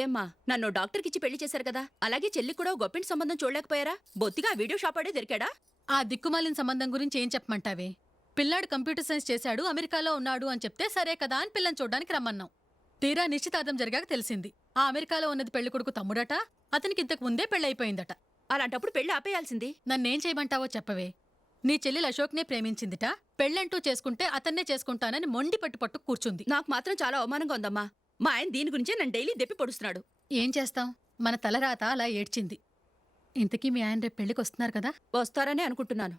ఏమ్మా, నన్ను డాక్టర్కిచ్చి పెళ్లి చేశారు కదా, అలాగే చెల్లి కూడా ఓ గొప్పింటి సంబంధం చూడలేకపోయారా? బొత్తిగా ఆ వీడియో షాప్ ఆడే దొరికాడా? ఆ దిక్కుమాలిన సంబంధం గురించి ఏం చెప్పమంటావే? పిల్లాడు కంప్యూటర్ సైన్స్ చేశాడు, అమెరికాలో ఉన్నాడు అని చెప్తే సరే కదా అని పిల్లని చూడ్డానికి రమ్మన్నాం. తీరా నిశ్చితార్థం జరిగాక తెలిసింది ఆ అమెరికాలో ఉన్నది పెళ్లికొడుకు తమ్ముడట. అతనికి ఇంతకు ముందే పెళ్ళైపోయిందట. అలాంటప్పుడు పెళ్లి ఆపేయాల్సింది. నన్నేం చేయమంటావో చెప్పవే. నీ చెల్లెలు అశోక్నే ప్రేమించిందిట. పెళ్ళంటూ చేసుకుంటే అతన్నే చేసుకుంటానని మొండి పట్టు కూర్చుంది. నాకు మాత్రం చాలా అవమానంగా ఉందమ్మా. మా ఆయన దీని గురించే నన్ను డైలీ దెప్పి పొడుస్తున్నాడు. ఏం చేస్తాం, మన తలరాత అలా ఏడ్చింది. ఇంతకీ మీ ఆయన రేపు పెళ్లికి వస్తున్నారు కదా? వస్తారనే అనుకుంటున్నాను.